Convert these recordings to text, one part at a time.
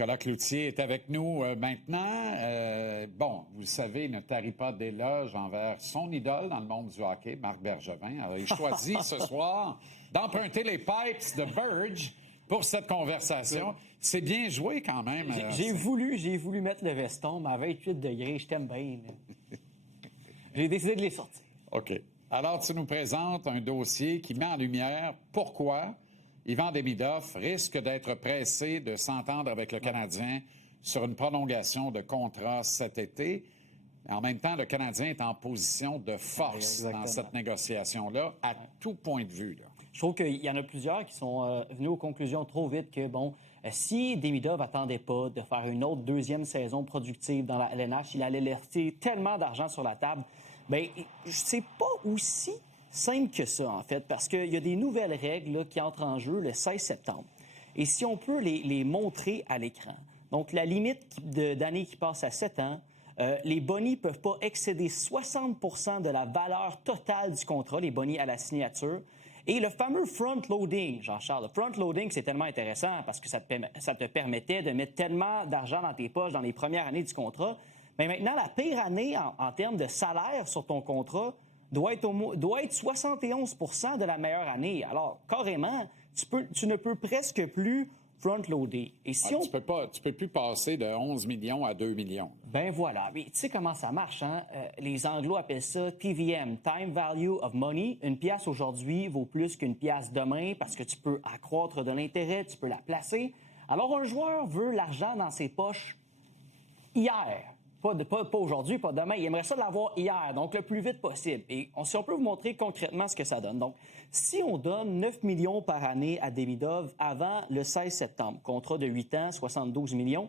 Nicolas Cloutier est avec nous maintenant. Bon, vous le savez, il ne tarit pas d'éloges envers son idole dans le monde du hockey, Marc Bergevin. Alors, il choisit ce soir d'emprunter les pipes de Burge pour cette conversation. C'est bien joué quand même. J'ai voulu mettre le veston, mais à 28 degrés, je t'aime bien. J'ai décidé de les sortir. OK. Alors, tu nous présentes un dossier qui met en lumière pourquoi Ivan Demidov risque d'être pressé de s'entendre avec le Canadien sur une prolongation de contrat cet été. En même temps, le Canadien est en position de force dans cette négociation-là, à tout point de vue. Là. Je trouve qu'il y en a plusieurs qui sont venus aux conclusions trop vite que, si Demidov attendait pas de faire une autre deuxième saison productive dans la LNH, il allait laisser tellement d'argent sur la table. C'est pas aussi simple que ça, en fait, parce qu'il y a des nouvelles règles là, qui entrent en jeu le 16 septembre. Et si on peut les montrer à l'écran. Donc, la limite d'années qui passe à 7 ans, les bonis ne peuvent pas excéder 60 % de la valeur totale du contrat, les bonis à la signature. Et le fameux front-loading, Jean-Charles, le front-loading, c'est tellement intéressant parce que ça te permettait de mettre tellement d'argent dans tes poches dans les premières années du contrat. Mais maintenant, la pire année en termes de salaire sur ton contrat doit être 71 % de la meilleure année. Alors, carrément, tu ne peux presque plus front-loader. Et si Tu peux plus passer de 11 millions à 2 millions. Ben voilà. Mais tu sais comment ça marche, hein? Les Anglos appellent ça TVM, Time Value of Money. Une pièce aujourd'hui vaut plus qu'une pièce demain parce que tu peux accroître de l'intérêt, tu peux la placer. Alors, un joueur veut l'argent dans ses poches hier. Pas aujourd'hui, pas demain. Il aimerait ça l'avoir hier, donc le plus vite possible. Et si on peut vous montrer concrètement ce que ça donne. Donc, si on donne 9 millions par année à Demidov avant le 16 septembre, contrat de 8 ans, 72 millions,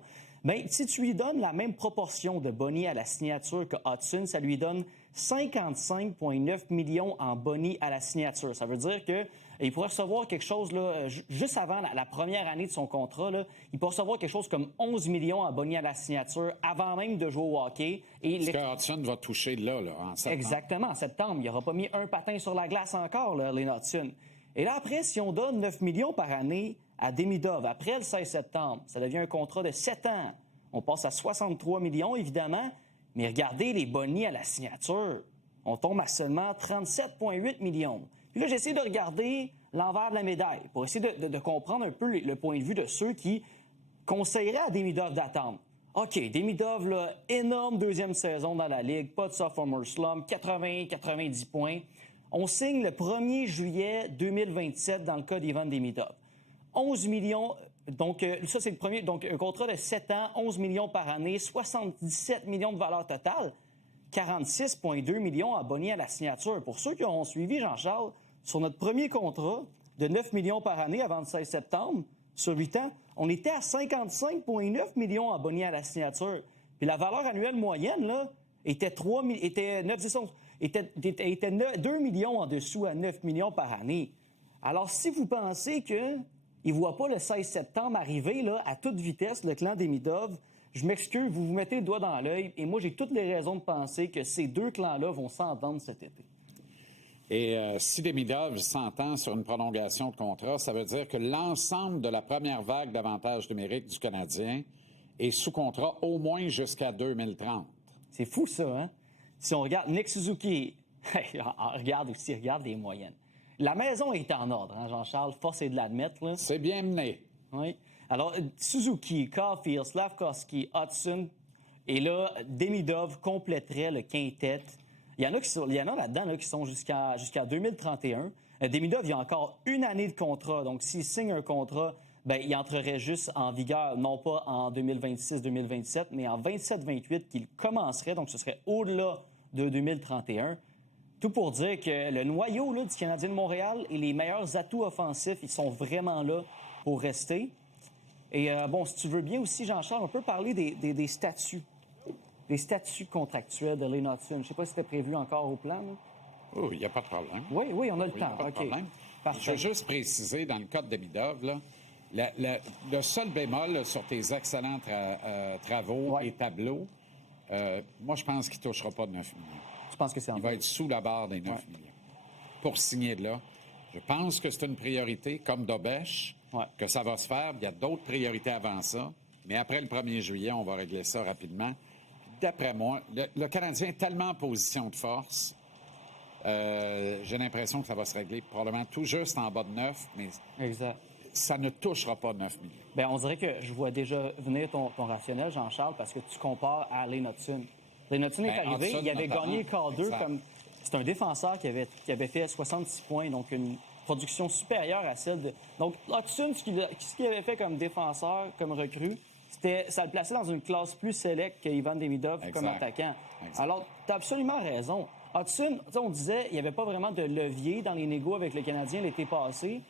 si tu lui donnes la même proportion de boni à la signature que Hudson, ça lui donne 55,9 millions en boni à la signature. Ça veut dire qu'il pourrait recevoir quelque chose là, juste avant la première année de son contrat. Là, il pourrait recevoir quelque chose comme 11 millions en boni à la signature avant même de jouer au hockey. Ce que Hudson va toucher là, en septembre. Exactement, en septembre. Il n'aura pas mis un patin sur la glace encore, là, les Hudson. Et là, après, si on donne 9 millions par année à Demidov après le 16 septembre, ça devient un contrat de 7 ans. On passe à 63 millions, évidemment. Mais regardez les bonis à la signature. On tombe à seulement 37,8 millions. Puis là, j'essaie de regarder l'envers de la médaille pour essayer de comprendre un peu le point de vue de ceux qui conseilleraient à Demidov d'attendre. OK, Demidov, là, énorme deuxième saison dans la Ligue, pas de sophomore slump, 80-90 points. On signe le 1er juillet 2027 dans le cas d'Ivan Demidov. 11 millions, donc ça c'est le premier, donc un contrat de 7 ans, 11 millions par année, 77 millions de valeur totale, 46,2 millions en boni à la signature. Pour ceux qui ont suivi, Jean-Charles, sur notre premier contrat de 9 millions par année avant le 16 septembre, sur 8 ans, on était à 55,9 millions en boni à la signature. Puis la valeur annuelle moyenne, là, était 2 millions en dessous à 9 millions par année. Alors, si vous pensez qu'il ne voit pas le 16 septembre arriver là, à toute vitesse, le clan Demidov, je m'excuse, vous vous mettez le doigt dans l'œil, et moi, j'ai toutes les raisons de penser que ces deux clans-là vont s'entendre cet été. Et si Demidov s'entend sur une prolongation de contrat, ça veut dire que l'ensemble de la première vague d'avantages numériques du Canadien est sous contrat au moins jusqu'à 2030. C'est fou, ça, hein? Si on regarde Nick Suzuki, regarde les moyennes. La maison est en ordre, hein, Jean-Charles, force est de l'admettre. Là. C'est bien mené. Oui. Alors, Suzuki, Caulfield, Slafkovsky, Hudson, et là, Demidov compléterait le quintet. Il y en a là-dedans là, qui sont jusqu'à 2031. Demidov, il y a encore une année de contrat. Donc, s'il signe un contrat, il entrerait juste en vigueur, non pas en 2026-2027, mais en 27-28 qu'il commencerait. Donc, ce serait au-delà de 2031. Tout pour dire que le noyau là, du Canadien de Montréal et les meilleurs atouts offensifs, ils sont vraiment là pour rester. Et si tu veux bien aussi, Jean-Charles, on peut parler des statuts. Des statuts contractuels de Lane Hudson. Je ne sais pas si c'était prévu encore au plan. Là. Oh, il n'y a pas de problème. Oui, on a le temps. Pas de problème. Parfait. Je veux juste préciser, dans le cas de Demidov, là, le seul bémol là, sur tes excellents travaux et tableaux, moi, je pense qu'il ne touchera pas de 9 millions. Je pense que c'est Il va être sous la barre des 9 millions. Pour signer de là, je pense que c'est une priorité, comme Dobèche, que ça va se faire. Il y a d'autres priorités avant ça. Mais après le 1er juillet, on va régler ça rapidement. D'après moi, le Canadien est tellement en position de force. J'ai l'impression que ça va se régler probablement tout juste en bas de 9, mais Exact. ça ne touchera pas 9 millions. Bien, on dirait que je vois déjà venir ton rationnel, Jean-Charles, parce que tu compares à Lane Hudson. Lane Hudson est arrivé, Hudson, il avait notamment. gagné le quart 2 Exact. comme... C'est un défenseur qui avait fait 66 points, donc une production supérieure à celle de... Donc, Hudson, ce qu'il avait fait comme défenseur, comme recrue, ça le plaçait dans une classe plus select qu'Ivan Demidov comme Exact. attaquant. Exact. Alors, tu as absolument raison. Hudson, on disait, il n'y avait pas vraiment de levier dans les négos avec le Canadien l'été passé.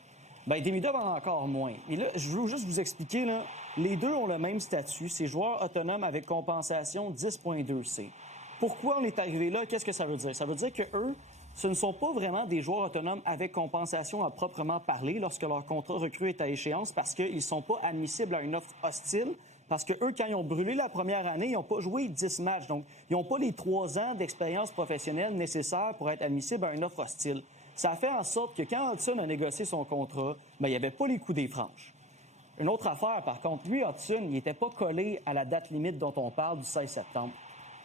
Bien, Demidov en a encore moins. Et là, je veux juste vous expliquer, là, les deux ont le même statut. C'est joueurs autonomes avec compensation 10.2C. Pourquoi on est arrivé là? Qu'est-ce que ça veut dire? Ça veut dire qu'eux, ce ne sont pas vraiment des joueurs autonomes avec compensation à proprement parler lorsque leur contrat recrue est à échéance parce qu'ils ne sont pas admissibles à une offre hostile. Parce que eux, quand ils ont brûlé la première année, ils n'ont pas joué 10 matchs. Donc, ils n'ont pas les 3 ans d'expérience professionnelle nécessaires pour être admissibles à une offre hostile. Ça a fait en sorte que quand Hudson a négocié son contrat, bien, il n'y avait pas les coups des franches. Une autre affaire, par contre, lui, Hudson, il n'était pas collé à la date limite dont on parle du 16 septembre.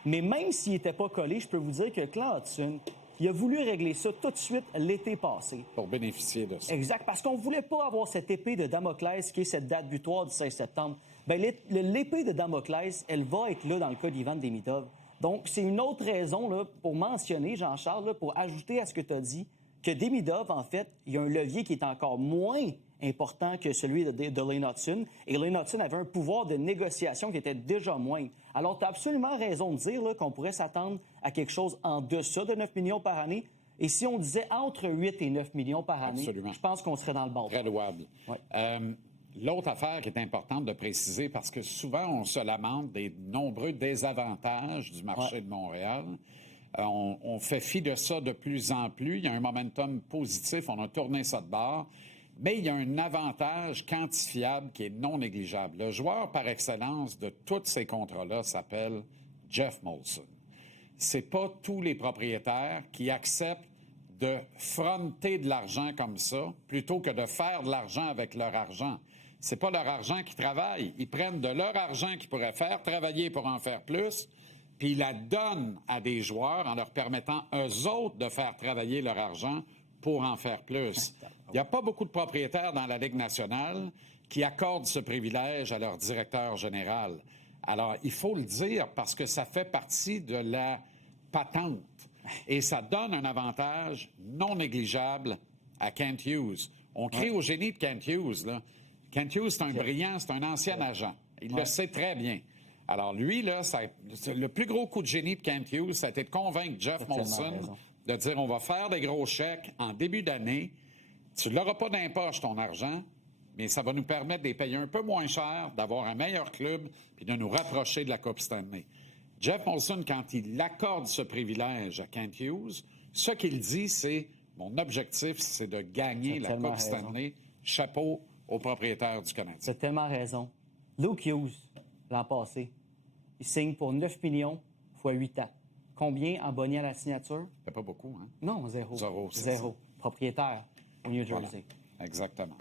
Mais même s'il n'était pas collé, je peux vous dire que Claude Hudson, il a voulu régler ça tout de suite l'été passé. Pour bénéficier de ça. Exact, parce qu'on ne voulait pas avoir cette épée de Damoclès qui est cette date butoir du 16 septembre. Bien, l'épée de Damoclès, elle va être là dans le cas d'Ivan Demidov. Donc, c'est une autre raison là, pour mentionner, Jean-Charles, là, pour ajouter à ce que tu as dit, que Demidov, en fait, il y a un levier qui est encore moins important que celui de Lane Hudson. Et Lane Hudson avait un pouvoir de négociation qui était déjà moindre. Alors, tu as absolument raison de dire là, qu'on pourrait s'attendre à quelque chose en deçà de 9 millions par année. Et si on disait entre 8 et 9 millions par année, Absolument. je pense qu'on serait dans le bon. Très louable. Ouais. L'autre affaire qui est importante de préciser, parce que souvent on se lamente des nombreux désavantages du marché de Montréal. On fait fi de ça de plus en plus. Il y a un momentum positif, on a tourné ça de bord. Mais il y a un avantage quantifiable qui est non négligeable. Le joueur par excellence de tous ces contrats-là s'appelle Jeff Molson. C'est pas tous les propriétaires qui acceptent de fronter de l'argent comme ça plutôt que de faire de l'argent avec leur argent. C'est pas leur argent qui travaille. Ils prennent de leur argent qu'ils pourraient faire travailler pour en faire plus, puis ils la donnent à des joueurs en leur permettant eux autres de faire travailler leur argent pour en faire plus. Il n'y a pas beaucoup de propriétaires dans la Ligue nationale qui accordent ce privilège à leur directeur général. Alors, il faut le dire parce que ça fait partie de la patente. Et ça donne un avantage non négligeable à Kent Hughes. On crie au génie de Kent Hughes, là. Kent Hughes, c'est un brillant, c'est un ancien agent. Il le sait très bien. Alors, lui, là, le plus gros coup de génie de Kent Hughes, ça a été de convaincre Jeff Molson de dire on va faire des gros chèques en début d'année. Tu l'auras pas d'impoche, ton argent, mais ça va nous permettre de les payer un peu moins cher, d'avoir un meilleur club, puis de nous rapprocher de la Coupe Stanley. Jeff Molson, quand il accorde ce privilège à Kent Hughes, ce qu'il dit, c'est mon objectif, c'est de gagner la Coupe Stanley. Chapeau aux propriétaires du Canadien. Tu as tellement raison. Luke Hughes, l'an passé, il signe pour 9 millions fois 8 ans. Combien en bonnet à la signature? C'est pas beaucoup, hein? Non, zéro. Zéro. Propriétaire au New Jersey. Voilà. Exactement.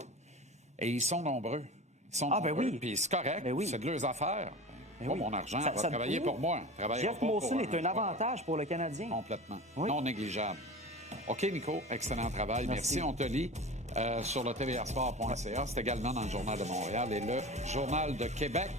Et ils sont nombreux. Ils sont ben nombreux. oui. Puis c'est correct. Ben oui. C'est de leurs affaires. Ben pas oui. mon argent. Ça va travailler pour moi. Jeff Molson est un avantage pour le Canadien. Complètement. Oui. Non négligeable. OK, Nico. Excellent travail. Merci. On te lit sur le tvrsport.ca. C'est également dans le Journal de Montréal et le Journal de Québec.